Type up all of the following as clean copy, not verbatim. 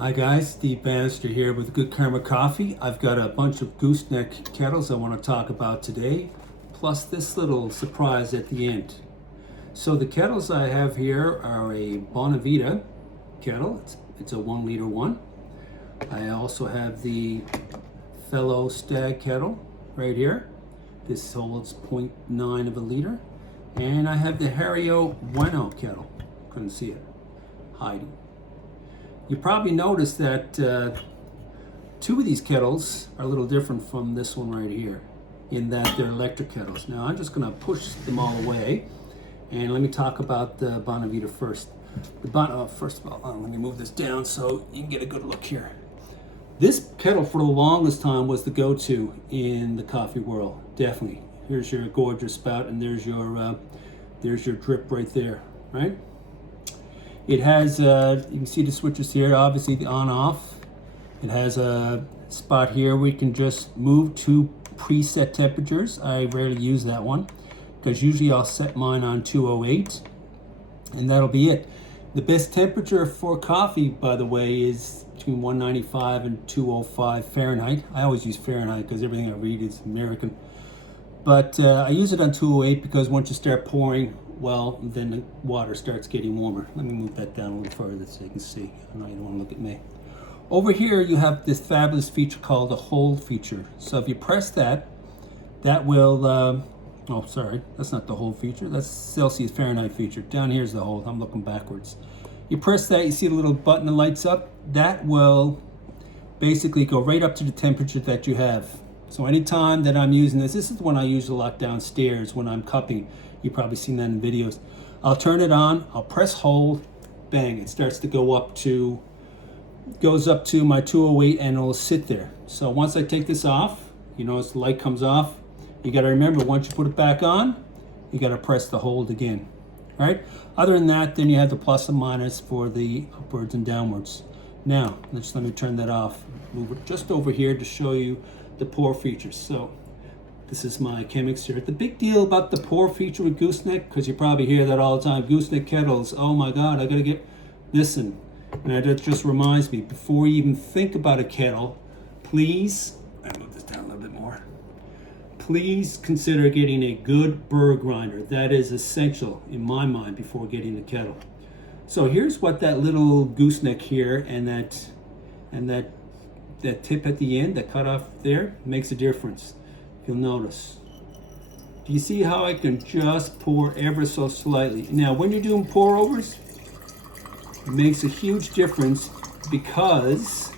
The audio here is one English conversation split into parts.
Hi guys, Steve Bannister here with Good Karma Coffee. I've got a bunch of gooseneck kettles I want to talk about today, plus this little surprise at the end. So the kettles I have here are a Bonavita kettle. It's a 1 liter one. I also have the Fellow Stag kettle right here. This holds 0.9 of a liter. And I have the Hario Bueno kettle. Couldn't see it, hiding. You probably noticed that two of these kettles are a little different from this one right here, in that they're electric kettles. Now I'm just going to push them all away, and let me talk about the Bonnevita first. First of all, let me move this down so you can get a good look here. This kettle for the longest time was the go-to in the coffee world, definitely. Here's your gorgeous spout, and there's your drip right there, right? It has, you can see the switches here, obviously the on-off. It has a spot here where you can just move to preset temperatures. I rarely use that one because usually I'll set mine on 208 and that'll be it. The best temperature for coffee, by the way, is between 195 and 205 Fahrenheit. I always use Fahrenheit because everything I read is American. But I use it on 208 because once you start pouring, well, then the water starts getting warmer. Let me move that down a little further so you can see. I know you don't want to look at me. Over here, you have this fabulous feature called the hold feature. So if you press that, that will, oh, sorry, that's not the hold feature. That's Celsius Fahrenheit feature. Down here's the hold. I'm looking backwards. You press that, you see the little button that lights up? That will basically go right up to the temperature that you have. So anytime that I'm using this is the one I use a lot downstairs when I'm cupping. You've probably seen that in videos. I'll turn it on, I'll press hold, bang, it starts to go up to, goes up to my 208 and it'll sit there. So once I take this off, you notice the light comes off. You gotta remember, once you put it back on, you gotta press the hold again, right? Other than that, then you have the plus and minus for the upwards and downwards. Now, let me turn that off. Move it just over here to show you the pour features. So this is my Chemex here. The big deal about the pour feature with gooseneck, because you probably hear that all the time, gooseneck kettles, oh my God, I gotta get, listen, and that just reminds me, before you even think about a kettle, please, I move this down a little bit more, please consider getting a good burr grinder. That is essential in my mind before getting the kettle. So here's what that little gooseneck here and that tip at the end, that cut off there, makes a difference. You'll notice. Do you see how I can just pour ever so slightly? Now, when you're doing pour overs, it makes a huge difference because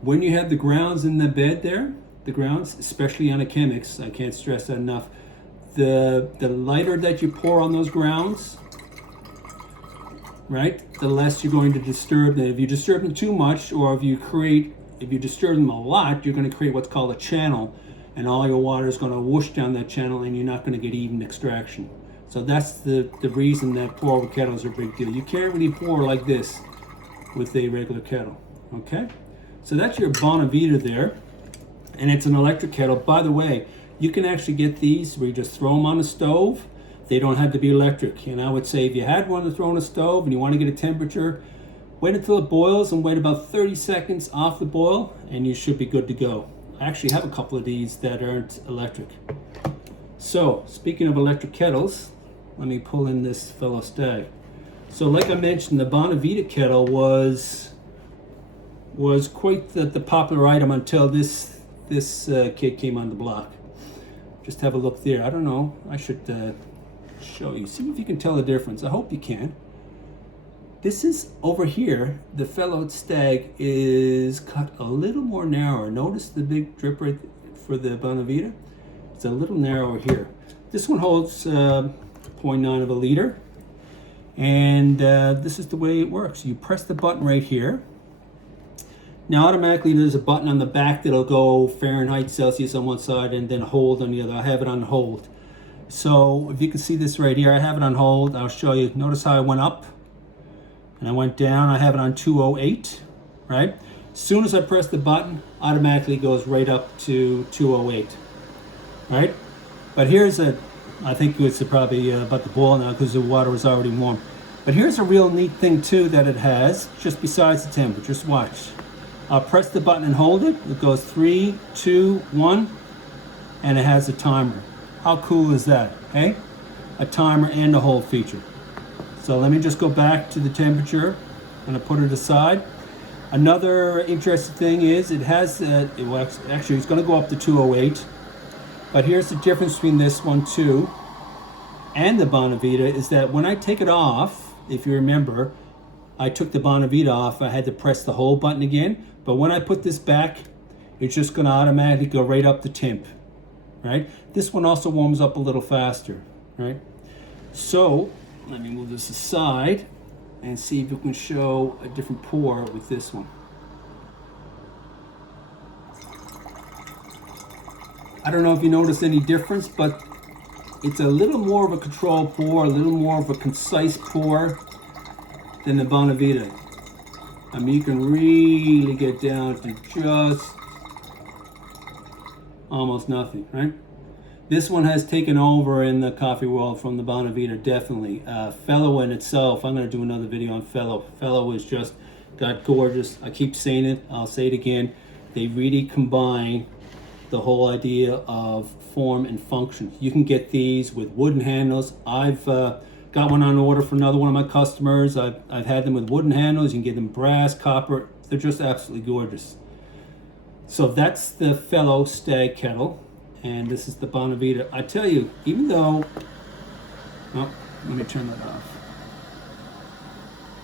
when you have the grounds in the bed there, the grounds, especially on a Chemex, I can't stress that enough, the lighter that you pour on those grounds, right, the less you're going to disturb them. If you disturb them too much, or if you disturb them a lot, you're going to create what's called a channel, and all your water is going to whoosh down that channel and you're not going to get even extraction. So that's the reason that pour over kettles are a big deal. You can't really pour like this with a regular kettle, okay? So that's your Bonavita there, and it's an electric kettle. By the way, you can actually get these where you just throw them on the stove. They don't have to be electric. And I would say if you had one to throw on a stove and you want to get a temperature, wait until it boils and wait about 30 seconds off the boil and you should be good to go. I actually have a couple of these that aren't electric. So, speaking of electric kettles, let me pull in this fellow stag. So like I mentioned, the Bonavita kettle was quite the popular item until this kid came on the block. Just have a look there. I don't know, I should show you. See if you can tell the difference. I hope you can. This is over here, the Fellow Stag is cut a little more narrower. Notice the big drip right for the Bonnevita? It's a little narrower here. This one holds 0.9 of a liter. And this is the way it works. You press the button right here. Now automatically there's a button on the back that'll go Fahrenheit, Celsius on one side and then hold on the other. I have it on hold. So if you can see this right here, I have it on hold. I'll show you. Notice how I went up and I went down. I have it on 208, right? As soon as I press the button, automatically goes right up to 208, right? But here's I think it's probably about to boil now because the water was already warm. But here's a real neat thing too that it has, just besides the temperature. Just watch. I'll press the button and hold it. It goes 3, 2, 1, and it has a timer. How cool is that, hey? A timer and a hold feature. So let me just go back to the temperature. I'm gonna put it aside. Another interesting thing is it has, actually it's gonna go up to 208, but here's the difference between this one too and the Bonavita is that when I take it off, if you remember, I took the Bonavita off, I had to press the hold button again, but when I put this back, it's just gonna automatically go right up the temp, right? This one also warms up a little faster, right? So, let me move this aside and see if we can show a different pour with this one. I don't know if you notice any difference, but it's a little more of a controlled pour, a little more of a concise pour than the Bonavita. I mean, you can really get down to just almost nothing, right? This one has taken over in the coffee world from the Bonavita, definitely. Fellow in itself, I'm going to do another video on Fellow. Fellow is just got gorgeous. I keep saying it, I'll say it again. They really combine the whole idea of form and function. You can get these with wooden handles. I've got one on order for another one of my customers. I've had them with wooden handles. You can get them brass, copper. They're just absolutely gorgeous. So that's the Fellow Stag Kettle. And this is the Bonavita. I tell you, even though, oh, let me turn that off.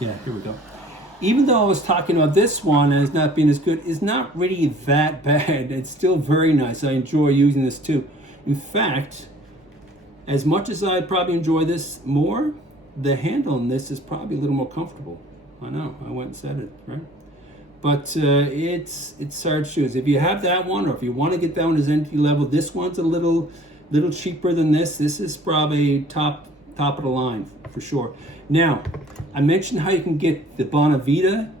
Yeah, here we go. Even though I was talking about this one as not being as good, it's not really that bad. It's still very nice. I enjoy using this too. In fact, as much as I probably enjoy this more, the handle on this is probably a little more comfortable. I know, I went and said it, right? But it's hard shoes. If you have that one, or if you want to get that one as entry level, this one's a little cheaper than this. This is probably top of the line for sure. Now, I mentioned how you can get the Bonavita,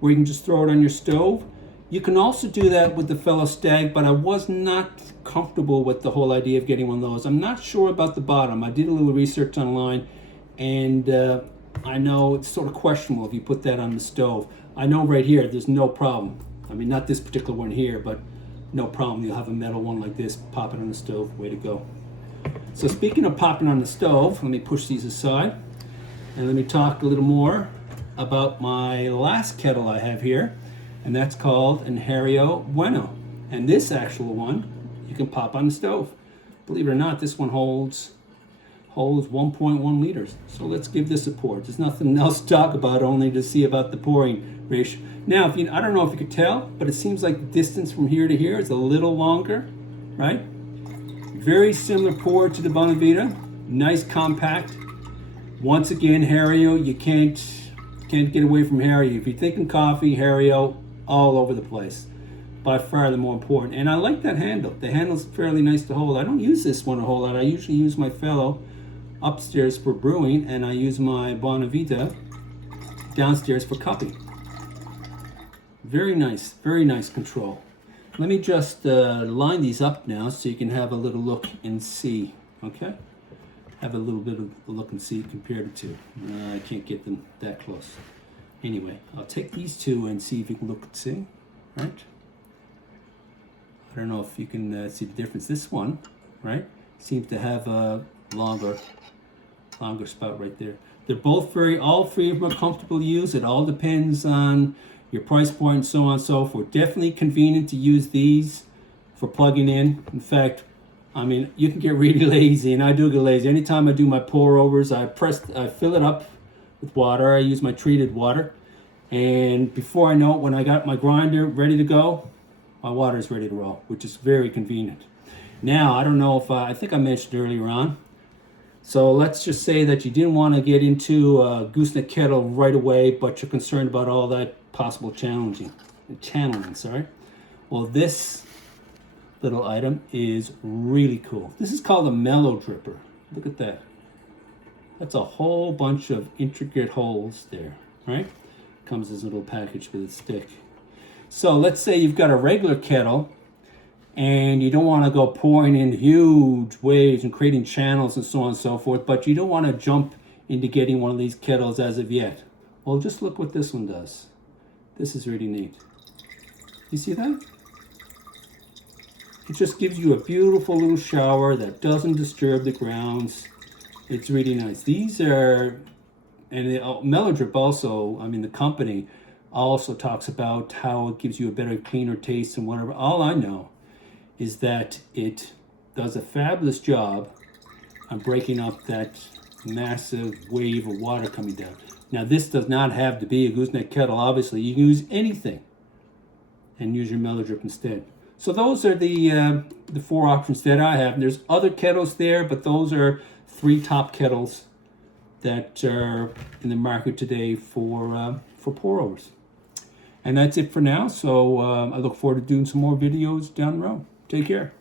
where you can just throw it on your stove. You can also do that with the Fellow Stag, but I was not comfortable with the whole idea of getting one of those. I'm not sure about the bottom. I did a little research online, and I know it's sort of questionable if you put that on the stove. I know right here, there's no problem. I mean, not this particular one here, but no problem. You'll have a metal one like this, pop it on the stove, way to go. So speaking of popping on the stove, let me push these aside, and let me talk a little more about my last kettle I have here, and that's called an Hario Bueno. And this actual one, you can pop on the stove. Believe it or not, this one holds 1.1 liters. So let's give this a pour. There's nothing else to talk about, only to see about the pouring ratio. Now, I don't know if you could tell, but it seems like the distance from here to here is a little longer, right? Very similar pour to the Bonavita. Nice compact. Once again, Hario, you can't get away from Hario. If you're thinking coffee, Hario, all over the place. By far the more important. And I like that handle. The handle's fairly nice to hold. I don't use this one a whole lot. I usually use my Fellow upstairs for brewing, and I use my Bonavita downstairs for cupping. Very nice control. Let me just line these up now so you can have a little look and see, okay? Have a little bit of a look and see compared to. I can't get them that close. Anyway, I'll take these two and see if you can look and see, right? I don't know if you can see the difference. This one, right, seems to have a longer spout right there. They're both all three of them are comfortable to use. It all depends on your price point and so on and so forth. Definitely convenient to use these for plugging in. In fact, I mean, you can get really lazy, and I do get lazy. Anytime I do my pour overs, I fill it up with water. I use my treated water, and before I know it, when I got my grinder ready to go, my water is ready to roll, which is very convenient. Now, I don't know if I think I mentioned earlier on. So let's just say that you didn't want to get into a gooseneck kettle right away, but you're concerned about all that possible channeling. Well, this little item is really cool. This is called a Mellow Dripper. Look at that. That's a whole bunch of intricate holes there, right? Comes as a little package with a stick. So let's say you've got a regular kettle and you don't want to go pouring in huge waves and creating channels and so on and so forth, but you don't want to jump into getting one of these kettles as of yet. Well, just look what this one does. This is really neat. You see that? It just gives you a beautiful little shower that doesn't disturb the grounds. It's really nice. These are, and Melodrip also, I mean the company, also talks about how it gives you a better, cleaner taste and whatever. All I know is that it does a fabulous job on breaking up that massive wave of water coming down. Now this does not have to be a gooseneck kettle. Obviously, you can use anything and use your Melodrip instead. So those are the 4 options that I have. And there's other kettles there, but those are 3 top kettles that are in the market today for pour-overs. And that's it for now. So I look forward to doing some more videos down the road. Take care.